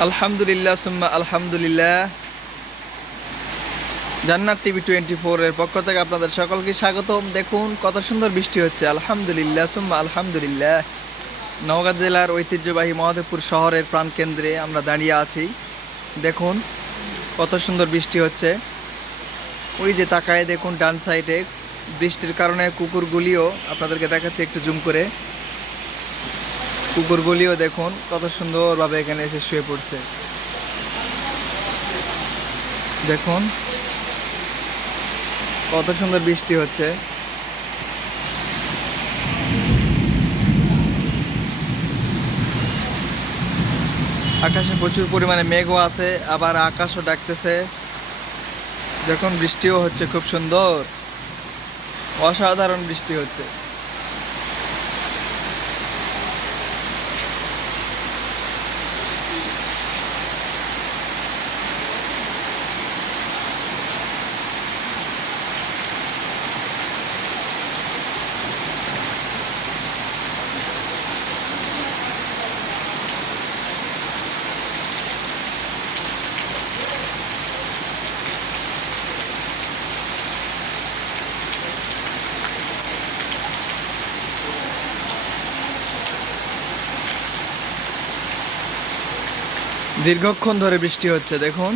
আলহামদুলিল্লাহ, সুম্মা আলহামদুলিল্লাহ। জান্নাত টিভি টোয়েন্টি ফোরের পক্ষ থেকে আপনাদের সকলকে স্বাগতম। দেখুন, কত সুন্দর বৃষ্টি হচ্ছে। আলহামদুলিল্লাহ, সুম্মা আলহামদুলিল্লাহ। নওগাঁ জেলার ঐতিহ্যবাহী মহাদেবপুর শহরের প্রাণকেন্দ্রে আমরা দাঁড়িয়ে আছি। দেখুন, কত সুন্দর বৃষ্টি হচ্ছে। ওই যে তাকায় দেখুন, ডান সাইডে। বৃষ্টির কারণে কুকুরগুলিও আপনাদেরকে দেখাচ্ছি একটু জুম করে। কুকুরগুলিও দেখুন, কত সুন্দরভাবে এখানে এসে শুয়ে পড়ছে। দেখুন, কত সুন্দর বৃষ্টি হচ্ছে। আকাশে প্রচুর পরিমাণে মেঘও আছে, আবার আকাশও ডাকতেছে। দেখুন, বৃষ্টিও হচ্ছে, খুব সুন্দর। অসাধারণ বৃষ্টি হচ্ছে। দীর্ঘক্ষণ ধরে বৃষ্টি হচ্ছে দেখুন।